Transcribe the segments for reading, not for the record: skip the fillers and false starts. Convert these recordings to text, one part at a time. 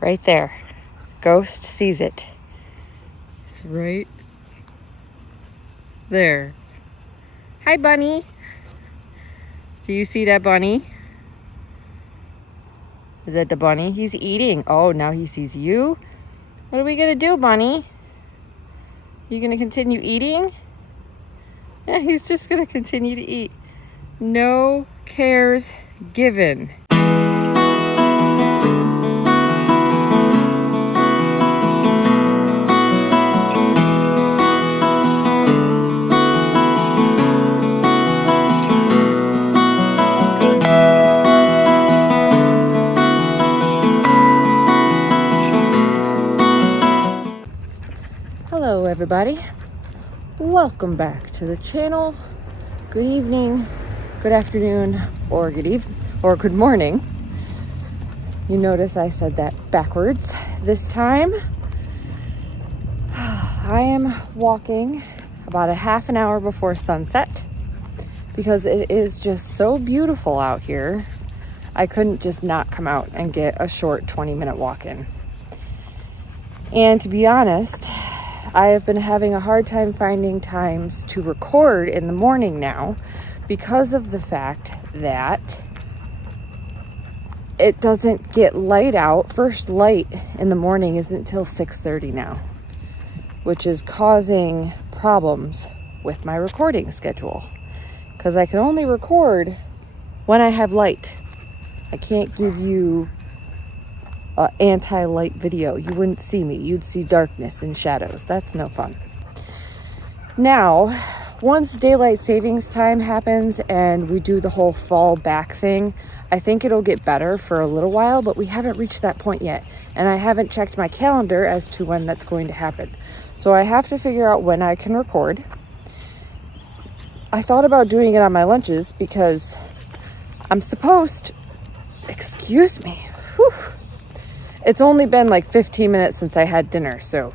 Right there. Ghost sees it. It's right there. Hi, bunny. Do you see that bunny? Is that the bunny? He's eating. Oh, now he sees you. What are we gonna do, bunny? You gonna continue eating? Yeah, he's just gonna continue to eat. No cares given. Hello everybody, welcome back to the channel. Good evening, good afternoon, or good morning. You notice I said that backwards this time. I am walking about a half an hour before sunset because it is just so beautiful out here. I couldn't just not come out and get a short 20-minute walk in. And to be honest, I have been having a hard time finding times to record in the morning now because of the fact that it doesn't get light out. First light in the morning isn't until 6:30 now, which is causing problems with my recording schedule because I can only record when I have light. I can't give you anti-light video. You wouldn't see me. You'd see darkness and shadows. That's no fun. Now, once daylight savings time happens and we do the whole fall back thing, I think it'll get better for a little while, but we haven't reached that point yet. And I haven't checked my calendar as to when that's going to happen. So I have to figure out when I can record. I thought about doing it on my lunches because I'm supposed, excuse me, whew. It's only been like 15 minutes since I had dinner, so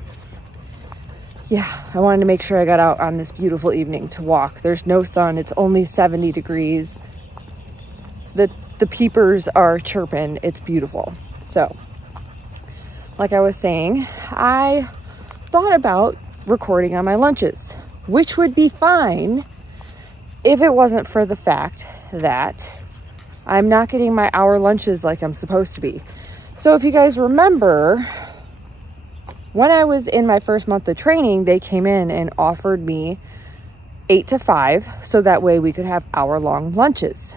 yeah, I wanted to make sure I got out on this beautiful evening to walk. There's no sun. It's only 70 degrees. The peepers are chirping. It's beautiful. So, like I was saying, I thought about recording on my lunches, which would be fine if it wasn't for the fact that I'm not getting my hour lunches like I'm supposed to be. So if you guys remember, when I was in my first month of training, they came in and offered me 8 to 5, so that way we could have hour-long lunches.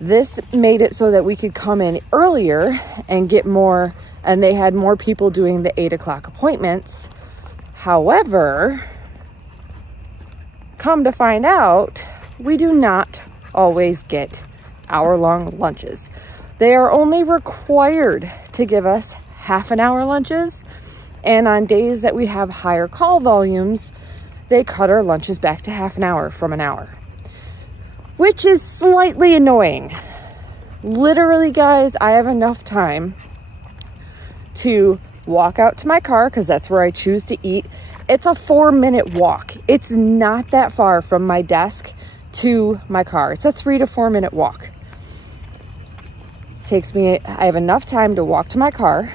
This made it so that we could come in earlier and get more, and they had more people doing the 8 o'clock appointments. However, come to find out, we do not always get hour-long lunches. They are only required to give us half an hour lunches, and on days that we have higher call volumes, they cut our lunches back to half an hour from an hour, which is slightly annoying. Literally, guys, I have enough time to walk out to my car because that's where I choose to eat. It's a 4-minute walk. It's not that far from my desk to my car. It's a 3 to 4 minute walk. I have enough time to walk to my car,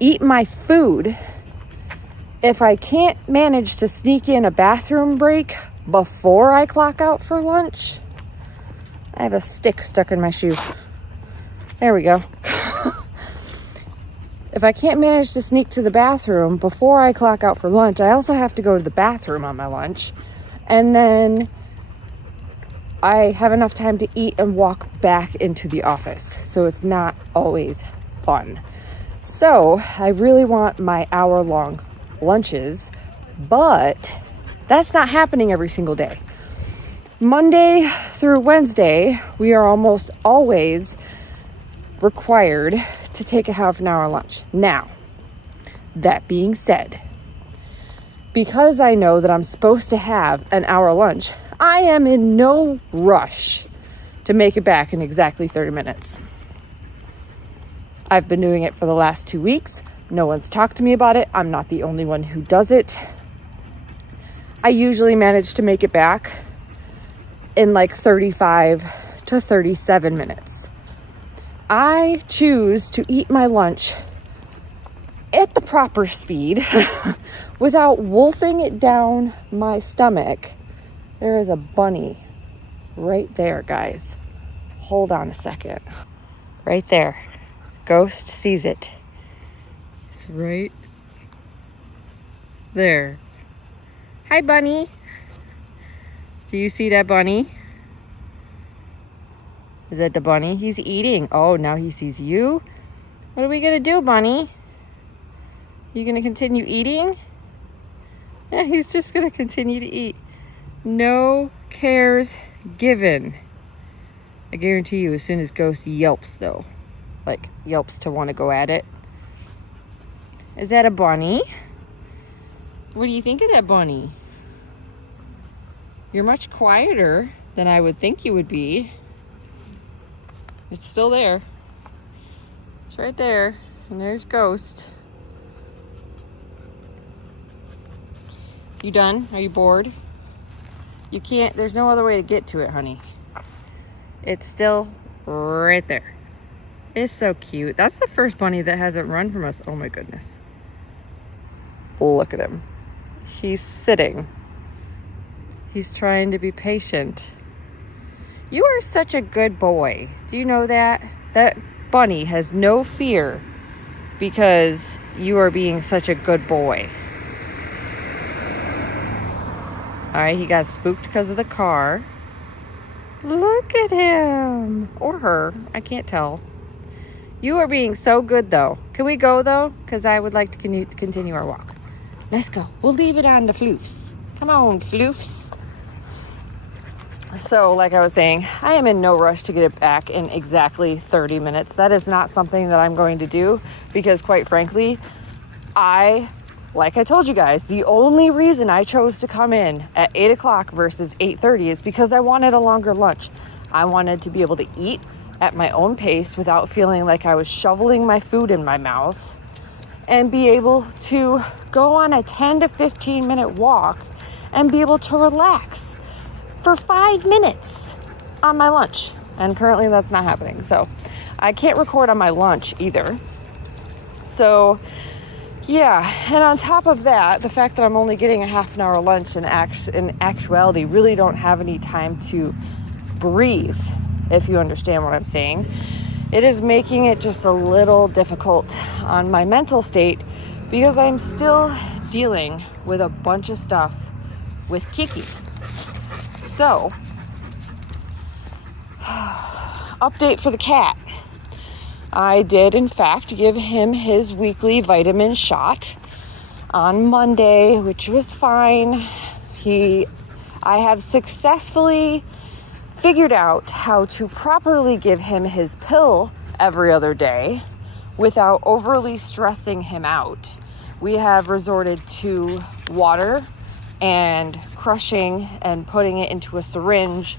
eat my food. If I can't manage to sneak in a bathroom break before I clock out for lunch, I have a stick stuck in my shoe. There we go. If I can't manage to sneak to the bathroom before I clock out for lunch, I also have to go to the bathroom on my lunch. And then I have enough time to eat and walk back into the office. So it's not always fun. So I really want my hour-long lunches, but that's not happening every single day. Monday through Wednesday, we are almost always required to take a half an hour lunch. Now, that being said, because I know that I'm supposed to have an hour lunch, I am in no rush to make it back in exactly 30 minutes. I've been doing it for the last 2 weeks. No one's talked to me about it. I'm not the only one who does it. I usually manage to make it back in like 35 to 37 minutes. I choose to eat my lunch at the proper speed without wolfing it down my stomach. There is a bunny right there, guys. Hold on a second. Right there. Ghost sees it. It's right there. Hi, bunny. Do you see that bunny? Is that the bunny? He's eating. Oh, now he sees you. What are we gonna do, bunny? You gonna continue eating? Yeah, he's just gonna continue to eat. No cares given. I guarantee you, as soon as Ghost yelps, though, like yelps to want to go at it. Is that a bunny? What do you think of that bunny? You're much quieter than I would think you would be. It's still there. It's right there. And there's Ghost. You done? Are you bored? You can't, there's no other way to get to it, honey. It's still right there. It's so cute. That's the first bunny that hasn't run from us. Oh my goodness. Look at him. He's sitting. He's trying to be patient. You are such a good boy. Do you know that? That bunny has no fear because you are being such a good boy. All right, he got spooked because of the car. Look at him. Or her. I can't tell. You are being so good, though. Can we go, though? Because I would like to continue our walk. Let's go. We'll leave it on the floofs. Come on, floofs. So, like I was saying, I am in no rush to get it back in exactly 30 minutes. That is not something that I'm going to do because, quite frankly, like I told you guys, the only reason I chose to come in at 8 o'clock versus 8:30 is because I wanted a longer lunch. I wanted to be able to eat at my own pace without feeling like I was shoveling my food in my mouth and be able to go on a 10 to 15 minute walk and be able to relax for 5 minutes on my lunch. And currently that's not happening. So I can't record on my lunch either. So yeah, and on top of that, the fact that I'm only getting a half an hour lunch in actuality really don't have any time to breathe, if you understand what I'm saying. It is making it just a little difficult on my mental state because I'm still dealing with a bunch of stuff with Kiki. So, update for the cat. I did, in fact, give him his weekly vitamin shot on Monday, which was fine. I have successfully figured out how to properly give him his pill every other day without overly stressing him out. We have resorted to water and crushing and putting it into a syringe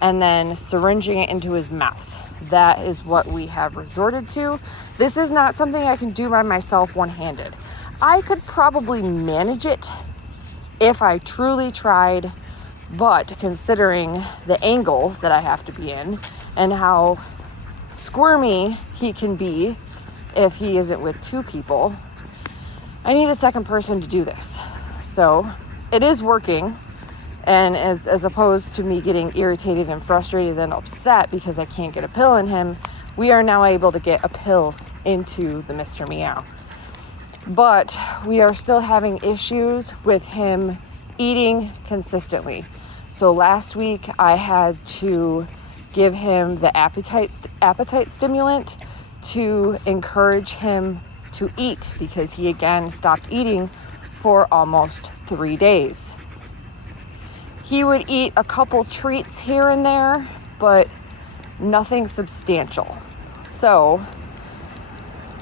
and then syringing it into his mouth. That is what we have resorted to. This is not something I can do by myself one-handed. I could probably manage it if I truly tried, but considering the angle that I have to be in and how squirmy he can be if he isn't with two people, I need a second person to do this. So it is working. And as opposed to me getting irritated and frustrated and upset because I can't get a pill in him, we are now able to get a pill into the Mr. Meow. But we are still having issues with him eating consistently. So last week I had to give him the appetite stimulant to encourage him to eat because he again stopped eating for almost 3 days. He would eat a couple treats here and there, but nothing substantial. So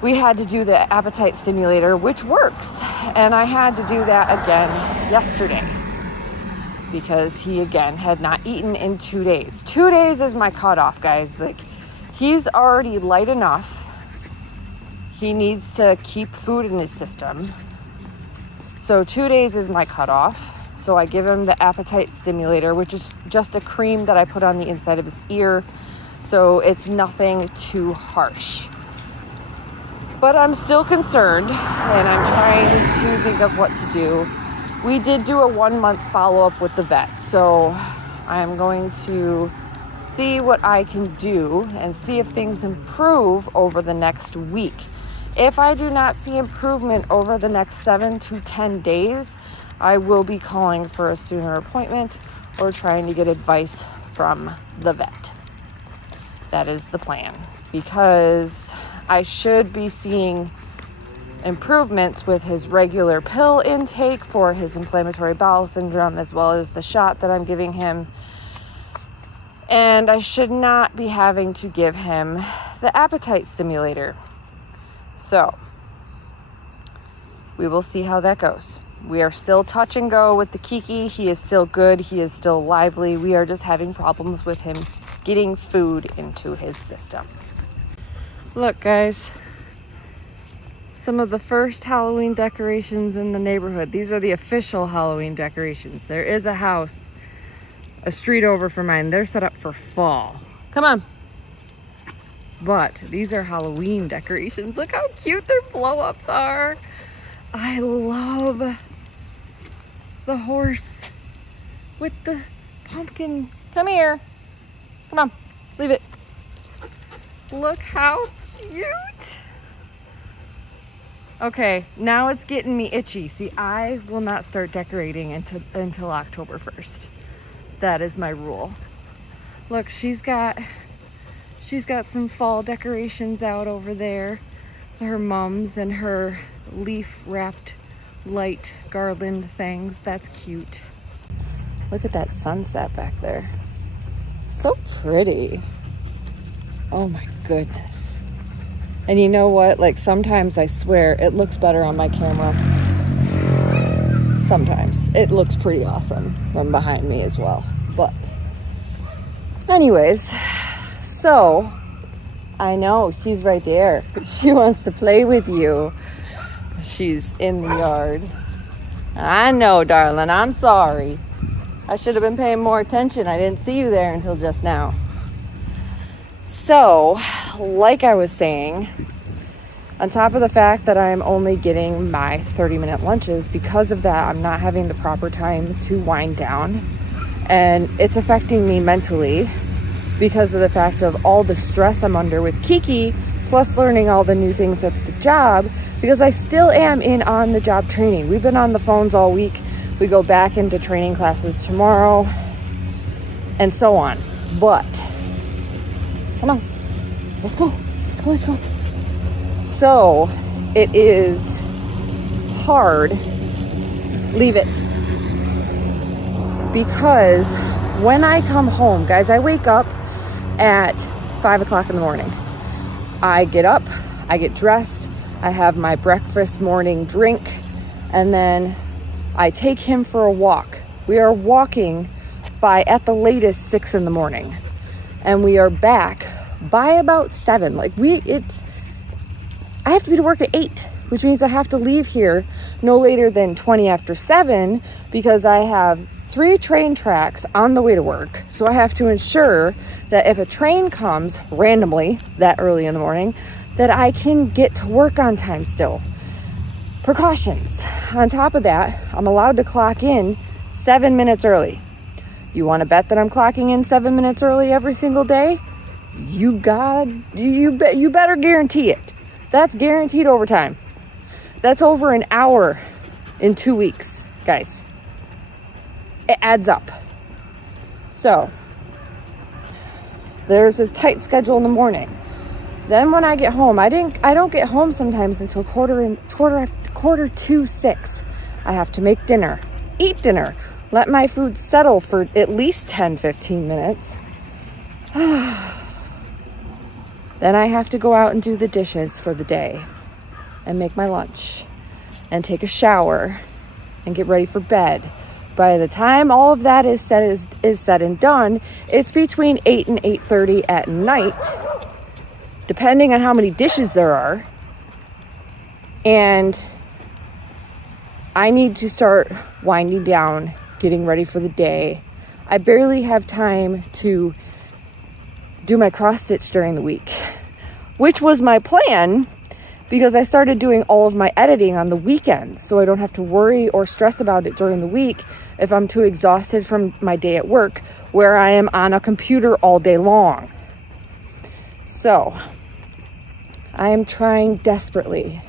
we had to do the appetite stimulator, which works. And I had to do that again yesterday because he again had not eaten in 2 days. 2 days is my cutoff, guys. Like, he's already light enough. He needs to keep food in his system. So 2 days is my cutoff. So I give him the appetite stimulator, which is just a cream that I put on the inside of his ear So it's nothing too harsh. But I'm still concerned, and I'm trying to think of what to do. We did do a 1-month follow-up with the vet, so I'm going to see what I can do and see if things improve over the next week. If I do not see improvement over the next 7 to 10 days, I will be calling for a sooner appointment or trying to get advice from the vet. That is the plan, because I should be seeing improvements with his regular pill intake for his inflammatory bowel syndrome, as well as the shot that I'm giving him. And I should not be having to give him the appetite stimulator. So we will see how that goes. We are still touch and go with the Kiki. He is still good. He is still lively. We are just having problems with him getting food into his system. Look, guys, some of the first Halloween decorations in the neighborhood. These are the official Halloween decorations. There is a house a street over from mine. They're set up for fall. Come on. But these are Halloween decorations. Look how cute their blow-ups are. I love the horse with the pumpkin. Come here. Come on, leave it. Look how cute. Okay, now it's getting me itchy. See, I will not start decorating until October 1st. That is my rule. Look, she's got some fall decorations out over there. Her mom's and her leaf wrapped light garland things. That's cute. Look at that sunset back there. So pretty. Oh my goodness. And you know what? Like, sometimes I swear it looks better on my camera. Sometimes it looks pretty awesome from behind me as well. But anyways, so I know she's right there. She wants to play with you. She's in the yard. I know, darling. I'm sorry. I should have been paying more attention. I didn't see you there until just now. So, like I was saying, on top of the fact that I'm only getting my 30-minute lunches, because of that, I'm not having the proper time to wind down. And it's affecting me mentally because of the fact of all the stress I'm under with Kiki, plus learning all the new things at the job, because I still am in on-the-job training. We've been on the phones all week. We go back into training classes tomorrow, and so on. But, come on, let's go. So, it is hard. Leave it. Because when I come home, guys, I wake up at 5 o'clock in the morning. I get up, I get dressed, I have my breakfast morning drink, and then I take him for a walk. We are walking by, at the latest, 6 in the morning. And we are back by about 7. I have to be to work at 8, which means I have to leave here no later than 20 after 7, because I have 3 train tracks on the way to work. So I have to ensure that if a train comes randomly that early in the morning, that I can get to work on time still. Precautions. On top of that, I'm allowed to clock in 7 minutes early. You want to bet that I'm clocking in 7 minutes early every single day? You better guarantee it. That's guaranteed overtime. That's over an hour in 2 weeks, guys. It adds up. So there's this tight schedule in the morning. Then when I get home, I don't get home sometimes until quarter to 6. I have to make dinner, eat dinner, let my food settle for at least 10-15 minutes. Then I have to go out and do the dishes for the day and make my lunch and take a shower and get ready for bed. By the time all of that is said and done, it's between 8 and 8:30 at night, depending on how many dishes there are. And I need to start winding down, getting ready for the day. I barely have time to do my cross stitch during the week, which was my plan because I started doing all of my editing on the weekends, so I don't have to worry or stress about it during the week if I'm too exhausted from my day at work where I am on a computer all day long. So I am trying desperately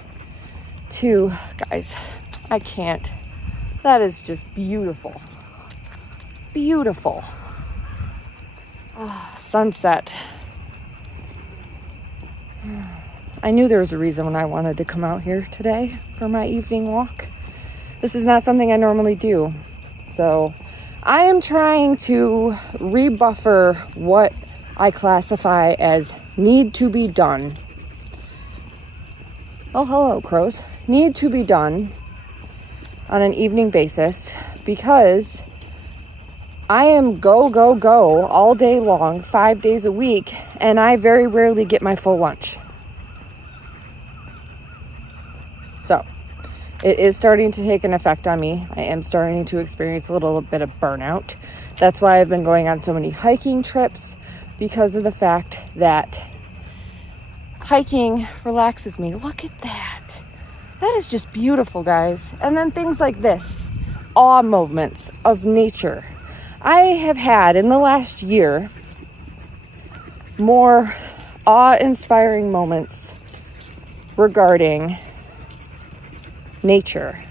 to, guys, I can't. That is just beautiful. Beautiful. Sunset. I knew there was a reason when I wanted to come out here today for my evening walk. This is not something I normally do. So I am trying to rebuffer what I classify as need to be done. Oh, hello, crows. Need to be done on an evening basis because I am go, go, go all day long, 5 days a week, and I very rarely get my full lunch. So it is starting to take an effect on me. I am starting to experience a little bit of burnout. That's why I've been going on so many hiking trips, because of the fact that hiking relaxes me. Look at that. That is just beautiful, guys. And then things like this, awe moments of nature. I have had in the last year more awe-inspiring moments regarding nature.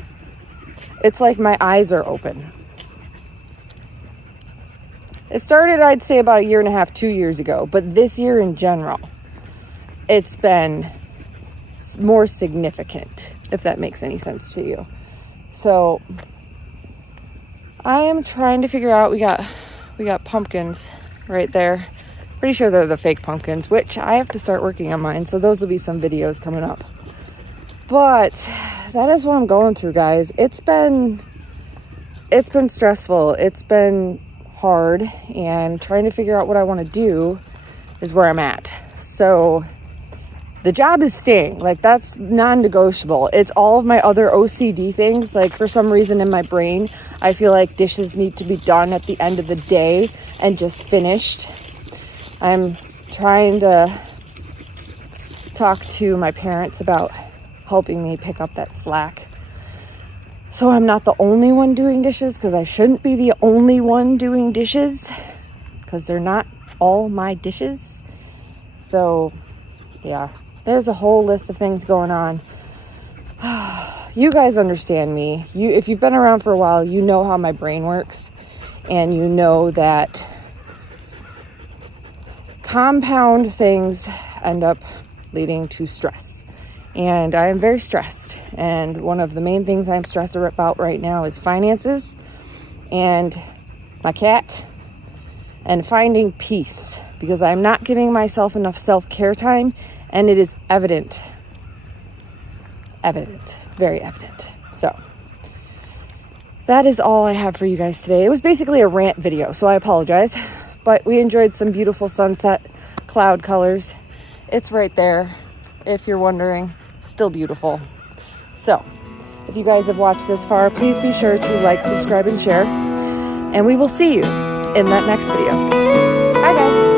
It's like my eyes are open. It started, I'd say, about 1.5 years, 2 years ago, but this year in general, it's been more significant, if that makes any sense to you. So I am trying to figure out, we got pumpkins right there. Pretty sure they're the fake pumpkins, which I have to start working on mine, so those will be some videos coming up. But that is what I'm going through, guys. It's been stressful. It's been hard, and trying to figure out what I want to do is where I'm at. So the job is staying. Like, that's non-negotiable. It's all of my other OCD things. Like, for some reason in my brain, I feel like dishes need to be done at the end of the day and just finished. I'm trying to talk to my parents about helping me pick up that slack, so I'm not the only one doing dishes, because I shouldn't be the only one doing dishes, because they're not all my dishes. So yeah, there's a whole list of things going on. You guys understand me. If you've been around for a while, you know how my brain works, and you know that compound things end up leading to stress. And I am very stressed. And one of the main things I'm stressed about right now is finances and my cat and finding peace, because I'm not giving myself enough self-care time, and it is evident, very evident. So that is all I have for you guys today. It was basically a rant video, so I apologize, but we enjoyed some beautiful sunset cloud colors. It's right there, if you're wondering. Still beautiful. So if you guys have watched this far, please be sure to like, subscribe, and share, and we will see you in that next video. Bye, guys.